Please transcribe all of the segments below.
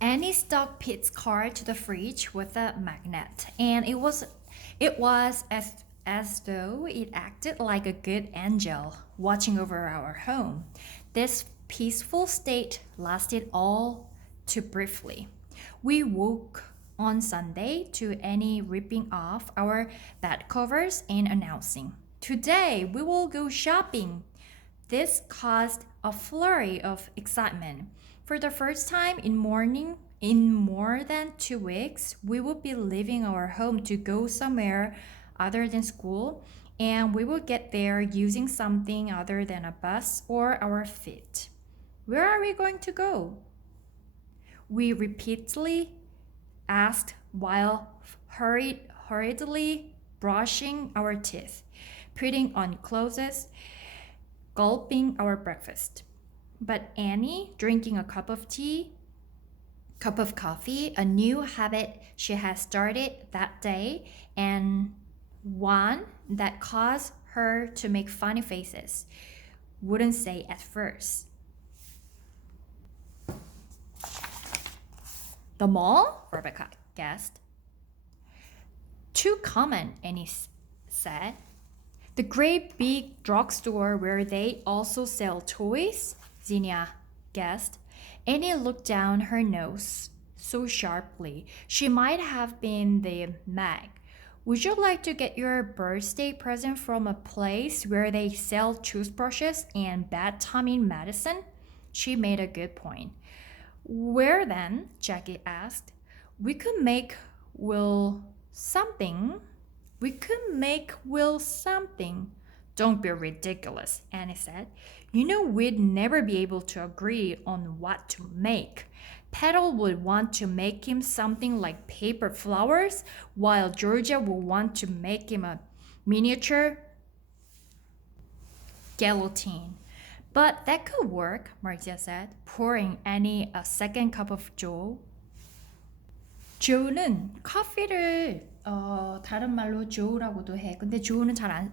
Annie stuck Pete's car to the fridge with a magnet, and it was as though it acted like a good angel watching over our home. This peaceful state lasted all too briefly. We woke on Sunday to Annie ripping off our bed covers and announcing, "Today we will go shopping." This caused a flurry of excitement. For the first time in more than 2 weeks, we would be leaving our home to go somewhere other than school, and we will get there using something other than a bus or our feet. Where are we going to go? We repeatedly asked while hurriedly brushing our teeth, putting on clothes, gulping our breakfast. But Annie, drinking a cup of coffee, a new habit she had started that day, and one that caused her to make funny faces, wouldn't say at first. The mall? Rebecca guessed. Too common, Annie said. The great big drugstore where they also sell toys? Zinnia guessed. Annie looked down her nose so sharply she might have been the mag. Would you like to get your birthday present from a place where they sell toothbrushes and bad tummy medicine? She made a good point. Where then? Jackie asked. We could make Will something. We could make Will something. Don't be ridiculous, Annie said. You know we'd never be able to agree on what to make. Petal would want to make him something like paper flowers, while Georgia would want to make him a miniature guillotine. But that could work, Marcia said, pouring Annie a second cup of joe. joe는 커피를 다른 말로 joe라고도 해. 근데 joe는 잘 안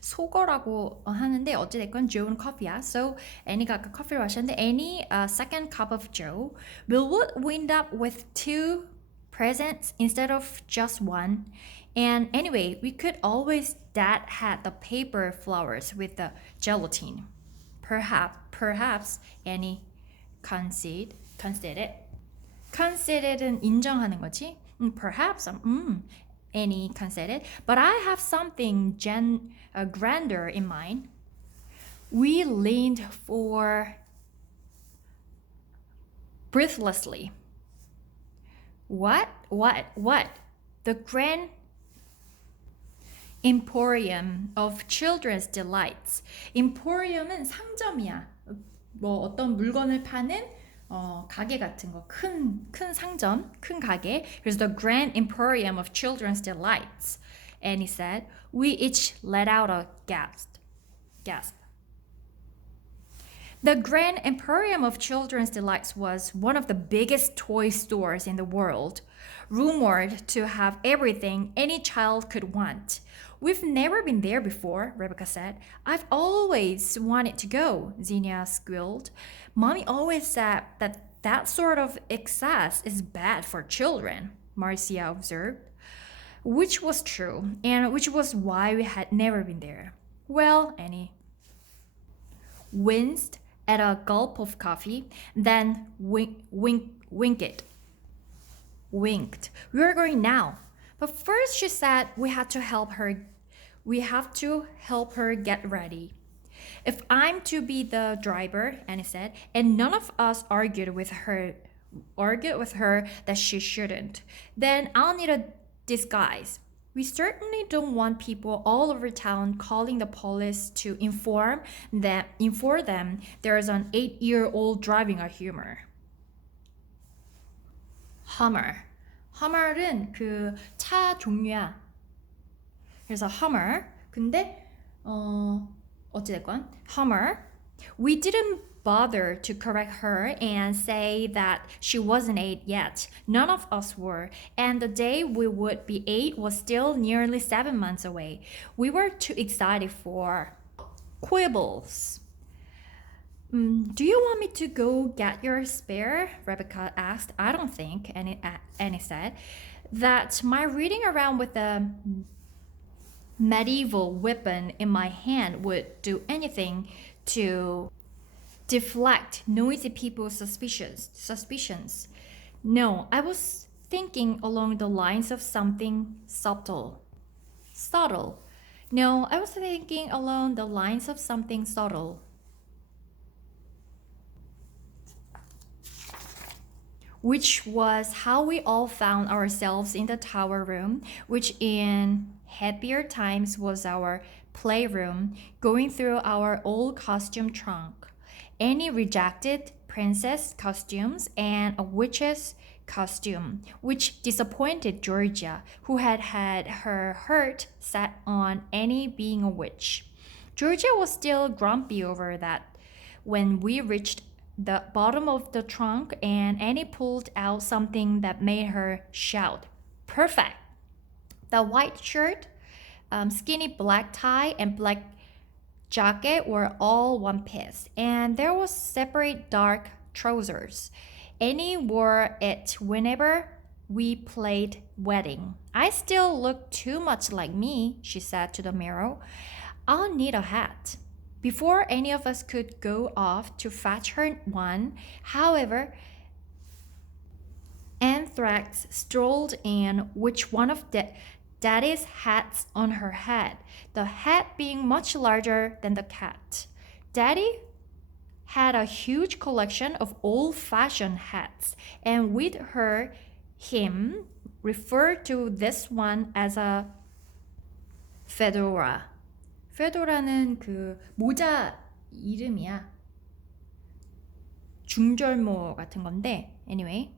속어라고 하는데 어찌됐건 joe는 커피야. So Annie가 아까 커피를 마셨는데 Annie a second cup of joe. Will would wind up with two presents instead of just one. And anyway, we could always dad had the paper flowers with the gelatin. Perhaps Annie conceded. Conceded은 인정하는 거지. Perhaps Annie conceded, but I have something grander in mind. We leaned for breathlessly. What? The Grand Emporium of Children's Delights. Emporium은 상점이야. 뭐 어떤 물건을 파는 가게 같은 거, 큰 상점, 큰 가게. 그래서 the Grand Emporium of Children's Delights. Annie said. We each let out a gasp. The Grand Emporium of Children's Delights was one of the biggest toy stores in the world, rumored to have everything any child could want. We've never been there before, Rebecca said. I've always wanted to go, Zinnia squealed. Mommy always said that sort of excess is bad for children, Marcia observed. Which was true, and which was why we had never been there. Well, Annie winced at a gulp of coffee, then winked. We are going now. But first she said we have to help her get ready. If I'm to be the driver, Annie said, and none of us argued with her that she shouldn't, then I'll need a disguise. We certainly don't want people all over town calling the police to inform them there's an 8-year-old driving a Hummer. Hummer은 그 차 종류야. 그래서 Hummer. 근데 어찌됐건 Hummer. We didn't bother to correct her and say that she wasn't 8 yet. None of us were. And the day we would be 8 was still nearly 7 months away. We were too excited for quibbles. Do you want me to go get your spare? Rebecca asked. I don't think, Annie said, that my reading around with a medieval weapon in my hand would do anything to deflect noisy people's suspicions. No, I was thinking along the lines of something subtle. Subtle. No, I was thinking along the lines of something subtle. Which was how we all found ourselves in the tower room, which in happier times was our playroom, going through our old costume trunk. Annie rejected princess costumes and a witch's costume, which disappointed Georgia, who had had her heart set on Annie being a witch. Georgia was still grumpy over that when we reached the bottom of the trunk and Annie pulled out something that made her shout, "Perfect!" The white shirt, skinny black tie, and black jacket were all one piece, and there was separate dark trousers. Annie wore it whenever we played wedding. I still look too much like me, she said to the mirror. I'll need a hat. Before any of us could go off to fetch her one, however, Anthrax strolled in with one of Daddy's hats on her head, the hat being much larger than the cat. Daddy had a huge collection of old-fashioned hats, and with her, him referred to this one as a fedora. fedora는 그 모자 이름이야. 중절모 같은 건데, anyway.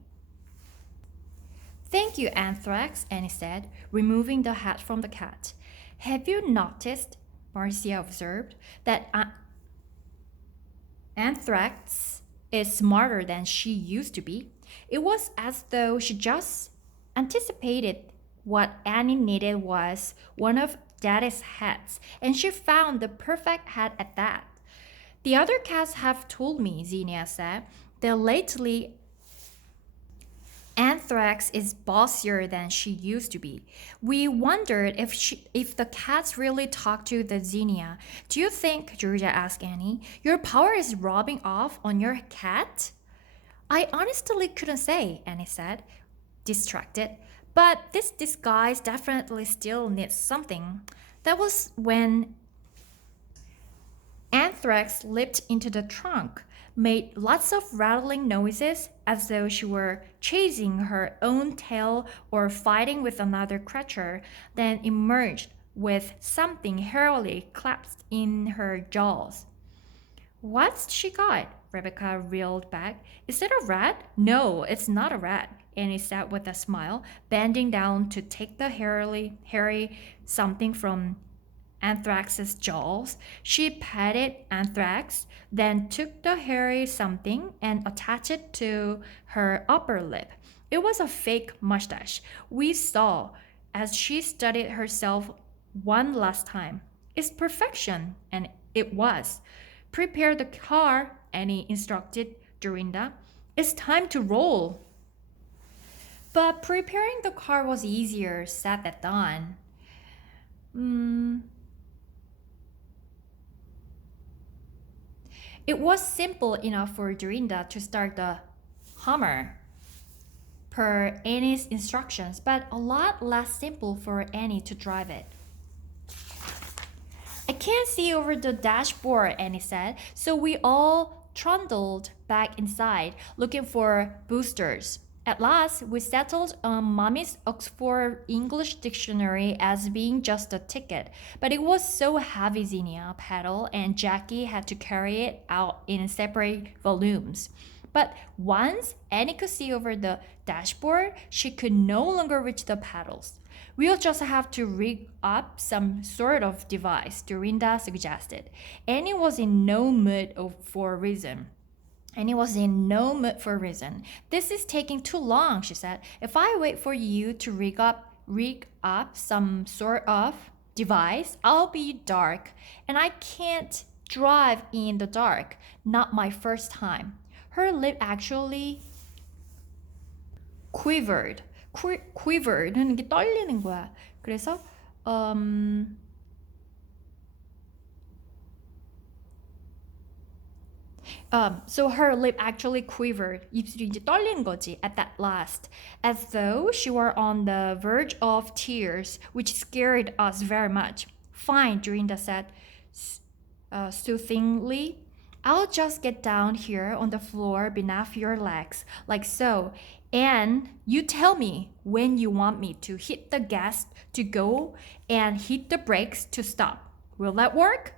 Thank you, Anthrax, Annie said, removing the hat from the cat. Have you noticed, Marcia observed, that Anthrax is smarter than she used to be? It was as though she just anticipated what Annie needed was one of Daddy's hats, and she found the perfect hat at that. The other cats have told me, Xenia said, that lately Anthrax is bossier than she used to be. We wondered if the cats really talk to the Xenia. Do you think, Georgia asked Annie, your power is rubbing off on your cat? I honestly couldn't say, Annie said, distracted. But this disguise definitely still needs something. That was when Anthrax leaped into the trunk, made lots of rattling noises as though she were chasing her own tail or fighting with another creature, then emerged with something hairily clasped in her jaws. What's she got? Rebecca reeled back. Is it a rat? No, it's not a rat, Annie said with a smile, bending down to take the hairy something from Anthrax's jaws. She patted Anthrax, then took the hairy something and attached it to her upper lip. It was a fake mustache. We saw as she studied herself one last time. It's perfection, and it was. Prepare the car, Annie instructed Dorinda. It's time to roll. But preparing the car was easier said than done. It was simple enough for Dorinda to start the Hummer per Annie's instructions, but a lot less simple for Annie to drive it. I can't see over the dashboard, Annie said, so we all trundled back inside, looking for boosters. At last, we settled on Mommy's Oxford English Dictionary as being just a ticket, but it was so heavy Xenia pedal and Jackie had to carry it out in separate volumes. But once Annie could see over the dashboard, she could no longer reach the pedals. We'll just have to rig up some sort of device, Dorinda suggested. Annie was in no mood for reason. This is taking too long, she said. If I wait for you to rig up some sort of device, I'll be dark, and I can't drive in the dark. Not my first time. Her lip actually quivered. quivered는 이게 떨리는 거야. 그래서 so her lip actually quivered. 입술이 이제 떨리는 거지 at that last, as though she were on the verge of tears, which scared us very much. Fine, Dorinda said soothingly. I'll just get down here on the floor beneath your legs, like so. And you tell me when you want me to hit the gas to go and hit the brakes to stop. Will that work?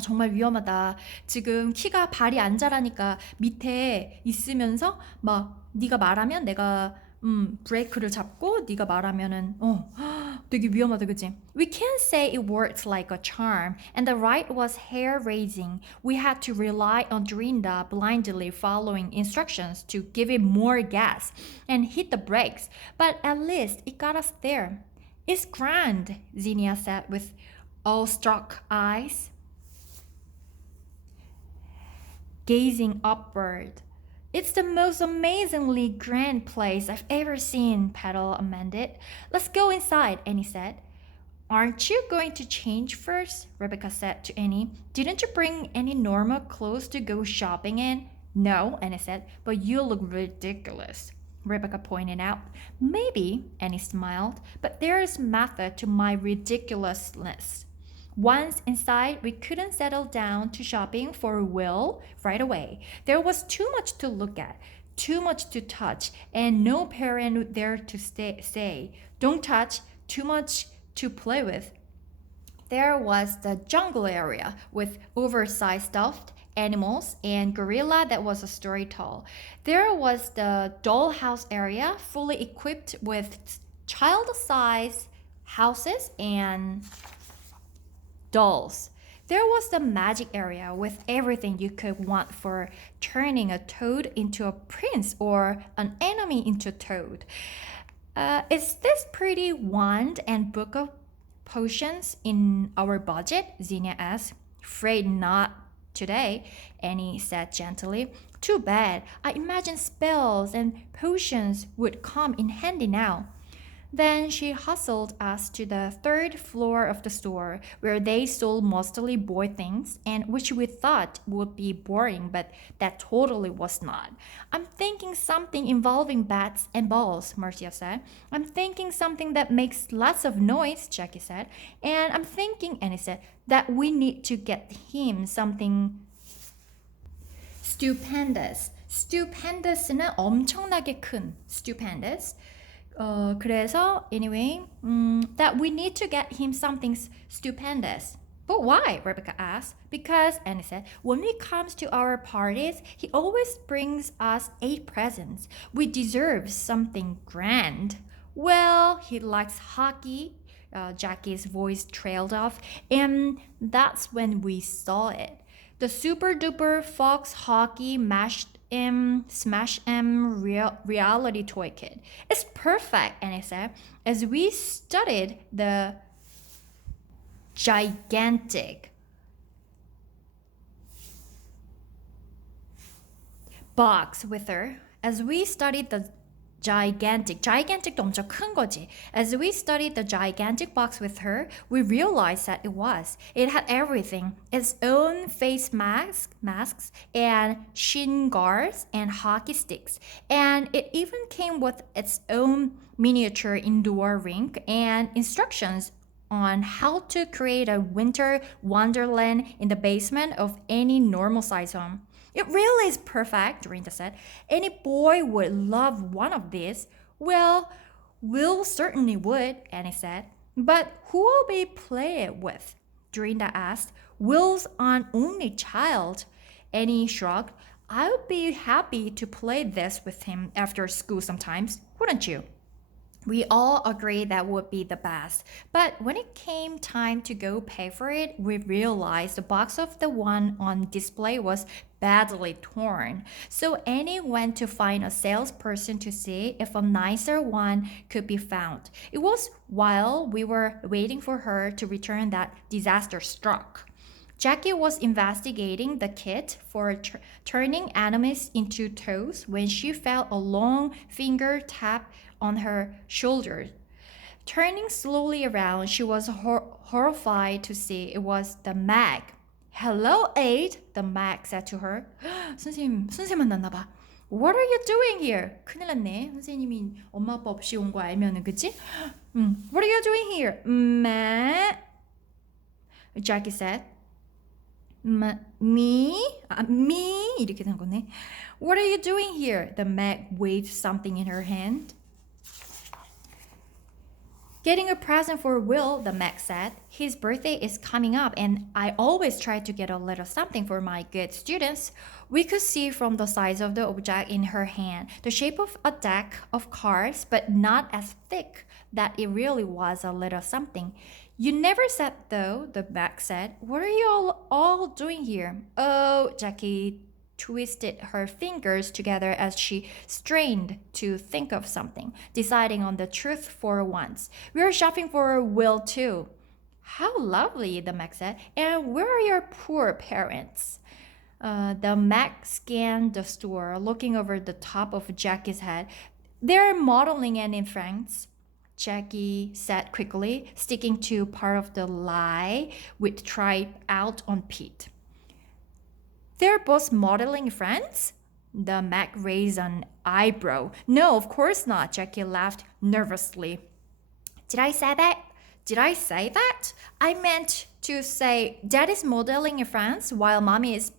정말 위험하다. 지금 키가 발이 안 자라니까 밑에 있으면서 막 네가 말하면 내가 브레이크를 잡고 네가 말하면은 되게 위험하다, 그치? We can't say it works like a charm, and the ride was hair-raising. We had to rely on Dorinda blindly following instructions to give it more gas and hit the brakes, but at least it got us there. It's grand, Zinnia said with awestruck eyes, gazing upward. It's the most amazingly grand place I've ever seen, Petal amended. Let's go inside, Annie said. Aren't you going to change first? Rebecca said to Annie. Didn't you bring any normal clothes to go shopping in? No, Annie said, but you look ridiculous, Rebecca pointed out. Maybe, Annie smiled, but there is method to my ridiculousness. Once inside, we couldn't settle down to shopping for Will right away. There was too much to look at, too much to touch, and no parent there to say, don't touch, too much to play with. There was the jungle area with oversized stuffed animals and gorilla that was a story tall. There was the dollhouse area fully equipped with child-sized houses and dolls. There was the magic area with everything you could want for turning a toad into a prince or an enemy into a toad. Is this pretty wand and book of potions in our budget? Zinnia asked. Afraid not today, Annie said gently. Too bad. I imagine spells and potions would come in handy now. Then she hustled us to the third floor of the store, where they sold mostly boy things, and which we thought would be boring, but that totally was not. I'm thinking something involving bats and balls, Marcia said. I'm thinking something that makes lots of noise, Jackie said. And I'm thinking, Annie said, that we need to get him something stupendous. Stupendous는 엄청나게 큰, stupendous. 그래서 anyway, that we need to get him something stupendous. But why? Rebecca asked. Because, Annie said, when it comes to our parties, he always brings us 8 presents. We deserve something grand. Well, he likes hockey. Jackie's voice trailed off, and that's when we saw it. The super duper Fox hockey Smash M reality toy kit. It's perfect, Annie said, as we studied the gigantic box with her. As we studied the gigantic도 엄청 큰 거지. As we studied the gigantic box with her, we realized that it had everything. Its own face masks and shin guards and hockey sticks. And it even came with its own miniature indoor rink and instructions on how to create a winter wonderland in the basement of any normal size home. It really is perfect, Dorinda said. Any boy would love one of these. Well, Will certainly would, Annie said. But who will we play it with? Dorinda asked. Will's an only child. Annie shrugged. I would be happy to play this with him after school sometimes, wouldn't you? We all agreed that would be the best. But when it came time to go pay for it, we realized the box of the one on display was badly torn. So Annie went to find a salesperson to see if a nicer one could be found. It was while we were waiting for her to return that disaster struck. Jackie was investigating the kit for turning enemies into toes when she felt a long finger tap on her shoulder. Turning slowly around, she was horrified to see it was the Mag. Hello, Aid, the Mag said to her. 선생님 만났나 봐. What are you doing here? 큰일 났네. 선생님이 엄마 아빠 없이 온 거 알면은 그치? What are you doing here? Jackie said. Me? 이렇게 된 거네. What are you doing here? The Mag waved something in her hand. Getting a present for Will, the Mag said. His birthday is coming up and I always try to get a little something for my good students. We could see from the size of the object in her hand the shape of a deck of cards, but not as thick that it really was a little something. You never said though, the Mag said. What are you all doing here? Oh, Jackie twisted her fingers together as she strained to think of something, deciding on the truth for once. We're shopping for Will too. How lovely, the Mag said. And where are your poor parents? The Mag scanned the store, looking over the top of Jackie's head. They're modeling Anne Franks, Jackie said quickly, sticking to part of the lie we'd tried out on Pete. They're both modeling friends? The Mag raised an eyebrow. No, of course not, Jackie laughed nervously. Did I say that? I meant to say Dad is modeling in France while Mommy is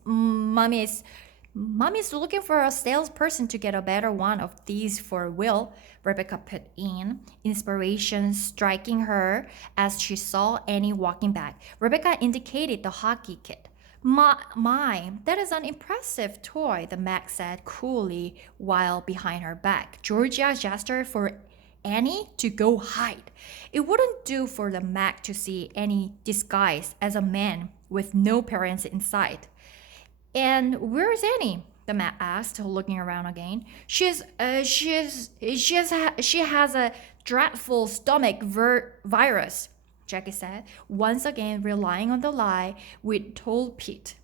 looking for a salesperson to get a better one of these for Will, Rebecca put in, inspiration striking her as she saw Annie walking back. Rebecca indicated the hockey kit. My, that is an impressive toy, the Mag said coolly while behind her back. Georgia gestured for Annie to go hide. It wouldn't do for the Mag to see Annie disguised as a man with no parents in sight. And where's Annie? The Mag asked, looking around again. She has a dreadful stomach virus, Jackie said, once again relying on the lie we'd told Pete.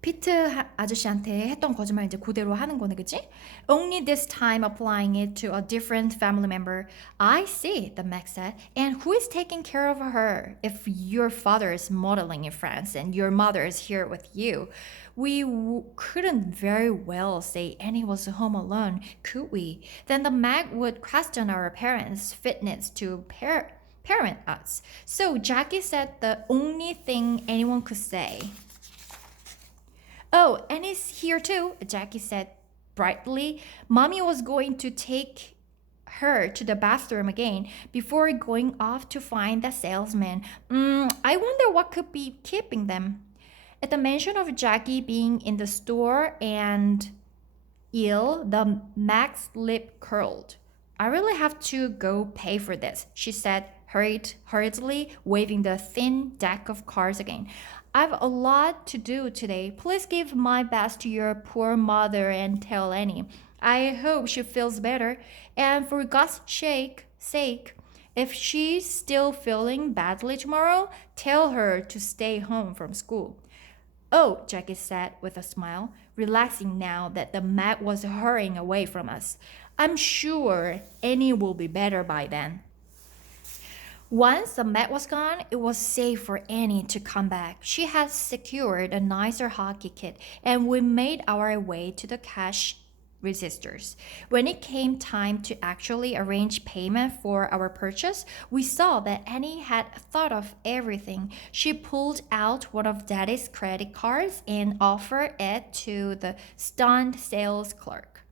피트 아저씨한테 했던 거짓말 이제 그대로 하는 거네, 그치? Only this time applying it to a different family member. I see, the Mag said. And who is taking care of her if your father is modeling in France and your mother is here with you? We couldn't very well say Annie was home alone, could we? Then the Mag would question our parents' fitness to parent us. So Jackie said the only thing anyone could say. Oh, Annie's here too, Jackie said brightly. Mommy was going to take her to the bathroom again before going off to find the salesman. I wonder what could be keeping them. At the mention of Jackie being in the store and ill, the Mag's lip curled. I really have to go pay for this, she said hurriedly, waving the thin deck of cards again. I've a lot to do today. Please give my best to your poor mother and tell Annie. I hope she feels better. And for God's sake, if she's still feeling badly tomorrow, tell her to stay home from school. Oh, Jackie said with a smile, relaxing now that the Mag was hurrying away from us. I'm sure Annie will be better by then. Once the Mag was gone, it was safe for Annie to come back. She had secured a nicer hockey kit, and we made our way to the cash registers. When it came time to actually arrange payment for our purchase, we saw that Annie had thought of everything. She pulled out one of Daddy's credit cards and offered it to the stunned sales clerk.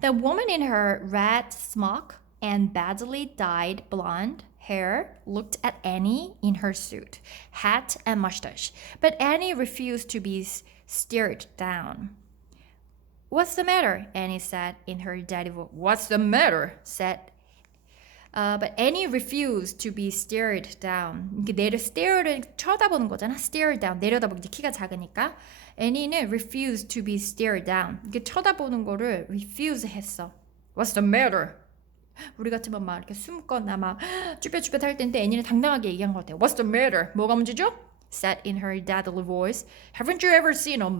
The woman in her red smock and badly dyed blonde hair looked at Annie in her suit, hat, and mustache, but Annie refused to be stared down. What's the matter? Annie said in her daddy voice. What's the matter? said. But Annie refused to be stared down. 이게 stare를 쳐다보는 거잖아. Stare down. 내려다보기 이제 키가 작으니까. Annie는 refused to be stared down. 이게 쳐다보는 거를 refuse 했어. What's the matter? 우리 같으면 막 이렇게 숨거나 막 쭈뼛쭈뼛 할 텐데 애니는 당당하게 얘기한 것 같아요. What's the matter? 뭐가 문제죠? said in her deadly voice. Haven't you ever seen a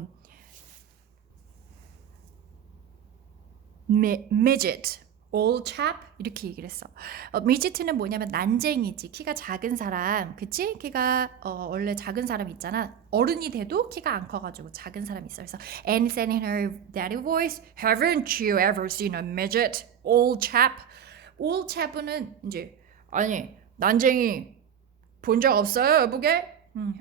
midget? old chap? 이렇게 얘기를 했어. midget는 뭐냐면 난쟁이지. 키가 작은 사람. 그치? 키가 원래 작은 사람 있잖아. 어른이 돼도 키가 안 커가지고 작은 사람이 있어. 그래서 Annie said in her daddy voice, Haven't you ever seen a midget? old chap? old chap은 이제 아니 난쟁이 본 적 없어요 여보게?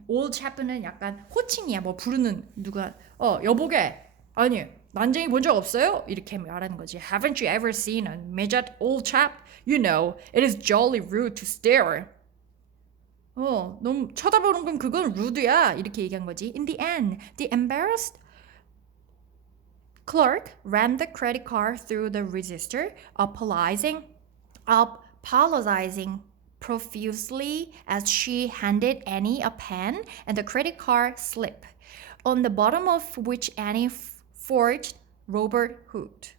old chap은 약간 호칭이야. 뭐 부르는 누가 여보게 아니 난쟁이 본 적 없어요? 이렇게 말하는 거지. Haven't you ever seen a midget old chap? You know, it is jolly rude to stare. 너무 쳐다보는 건 그건 rude야. 이렇게 얘기한 거지. In the end, the embarrassed clerk ran the credit card through the register, apologizing profusely as she handed Annie a pen and the credit card slip, on the bottom of which Annie forged Robert Hood.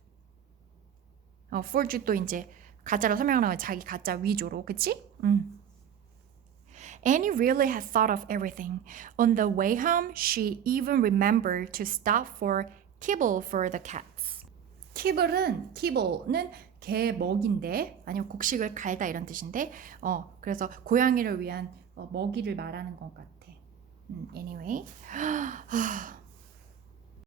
forge 또 이제 가짜로 설명하는 거야. 자기 가짜 위조로, 그치? Annie really had thought of everything. On the way home, she even remembered to stop for kibble for the cats. kibble는 개 먹인데 아니면 곡식을 갈다 이런 뜻인데 그래서 고양이를 위한 먹이를 말하는 것 같아. Anyway